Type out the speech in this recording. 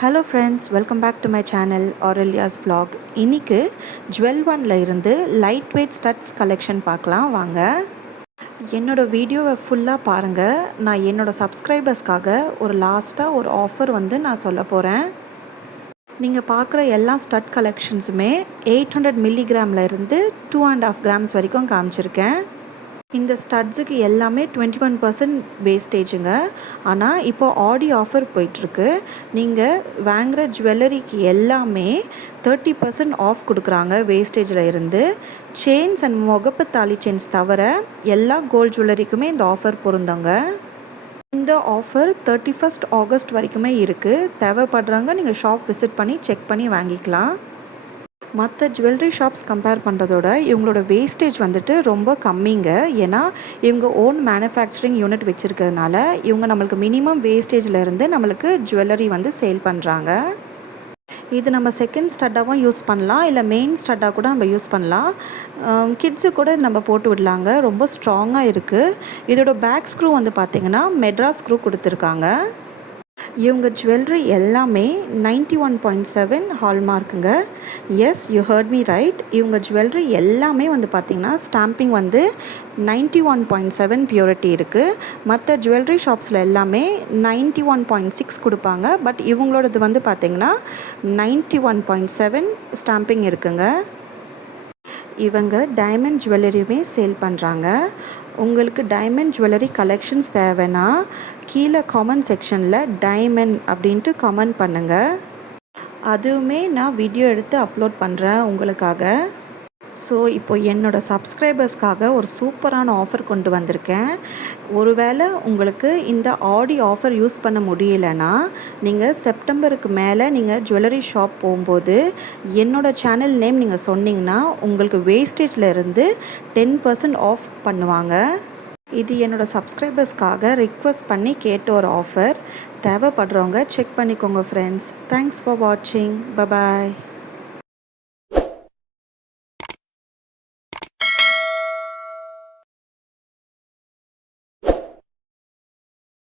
Hello friends, welcome back to my channel Aurelia's vlog. இன்றைக்கி jewel ஒன்ல இருந்து light weight studs collection பார்க்கலாம் வாங்க. என்னோடய வீடியோவை ஃபுல்லாக பாருங்கள். நான் என்னோடய சப்ஸ்கிரைபர்ஸ்க்காக லாஸ்ட்டாக ஒரு ஆஃபர் நான் சொல்ல போகிறேன். நீங்கள் பார்க்குற எல்லா ஸ்டட் கலெக்ஷன்ஸுமே 800 மில்லிகிராமில் இருந்து 2.5 கிராம்ஸ் வரைக்கும் காமிச்சிருக்கேன். இந்த ஸ்டட்ஸுக்கு எல்லாமே 21% வேஸ்டேஜுங்க. ஆனால் இப்போது ஆடி ஆஃபர் போயிட்டுருக்கு. நீங்கள் வாங்குகிற ஜுவல்லரிக்கு எல்லாமே 30% ஆஃப் கொடுக்குறாங்க வேஸ்டேஜில் இருந்து. செயின்ஸ் அண்ட் முகப்பு தாலி செயின்ஸ் தவிர எல்லா கோல்ட் ஜுவல்லரிக்குமே இந்த ஆஃபர் பொருந்தங்க. இந்த ஆஃபர் 31 ஆகஸ்ட் வரைக்குமே இருக்குது. தேவைப்படுறாங்க நீங்கள் ஷாப் விசிட் பண்ணி செக் பண்ணி வாங்கிக்கலாம். மற்ற ஜுவல்லரி ஷாப்ஸ் கம்பேர் பண்ணுறதோட இவங்களோட வேஸ்டேஜ் ரொம்ப கம்மிங்க. ஏன்னா இவங்க ஓன் மேனுஃபேக்சரிங் யூனிட் வச்சுருக்கிறதுனால இவங்க நம்மளுக்கு மினிமம் வேஸ்டேஜில் இருந்து நம்மளுக்கு ஜுவல்லரி சேல் பண்ணுறாங்க. இது நம்ம செகண்ட் ஸ்டட்டாகவும் யூஸ் பண்ணலாம், இல்லை மெயின் ஸ்டட்டாக கூட நம்ம யூஸ் பண்ணலாம். கிட்ஸு கூட நம்ம போட்டு விடலாங்க. ரொம்ப ஸ்ட்ராங்காக இருக்குது. இதோட பேக் ஸ்க்ரூ பார்த்திங்கன்னா மெட்ராஸ் ஸ்க்ரூ கொடுத்துருக்காங்க. இவங்க ஜுவல்லரி எல்லாமே 91.7 ஹால்மார்க்குங்க. Yes, you heard me right. இவங்க ஜுவல்லரி எல்லாமே பார்த்திங்கன்னா ஸ்டாம்பிங் 91.7 பியூரிட்டி இருக்குது. மற்ற ஜுவல்லரி ஷாப்ஸில் எல்லாமே 91.6 கொடுப்பாங்க. பட் இவங்களோடது பார்த்திங்கன்னா 91.7 ஸ்டாம்பிங் இருக்குங்க. இவங்க டைமண்ட் ஜுவல்லரியுமே சேல் பண்ணுறாங்க. உங்களுக்கு டைமண்ட் ஜுவல்லரி கலெக்ஷன்ஸ் தேவைன்னா கீழே காமெண்ட் செக்ஷனில் டைமண்ட் அப்படின்ட்டு கமெண்ட் பண்ணுங்கள். அதுவுமே நான் வீடியோ எடுத்து அப்லோட் பண்ணுறேன் உங்களுக்காக. ஸோ இப்போது என்னோடய சப்ஸ்கிரைபர்ஸ்க்காக ஒரு சூப்பரான ஆஃபர் கொண்டு வந்திருக்கேன். ஒருவேளை உங்களுக்கு இந்த ஆடி ஆஃபர் யூஸ் பண்ண முடியலைன்னா நீங்கள் செப்டம்பருக்கு மேலே நீங்கள் ஜுவல்லரி ஷாப் போகும்போது என்னோடய சேனல் நேம் நீங்கள் சொன்னீங்கன்னா உங்களுக்கு வேஸ்டேஜில் இருந்து 10% ஆஃப் பண்ணுவாங்க. இது என்னோடய சப்ஸ்கிரைபர்ஸ்க்காக ரிக்வெஸ்ட் பண்ணி கேட்ட ஒரு ஆஃபர். தேவைப்படுறவங்க செக் பண்ணிக்கோங்க ஃப்ரெண்ட்ஸ். தேங்க்ஸ் ஃபார் வாட்சிங். பபாய்.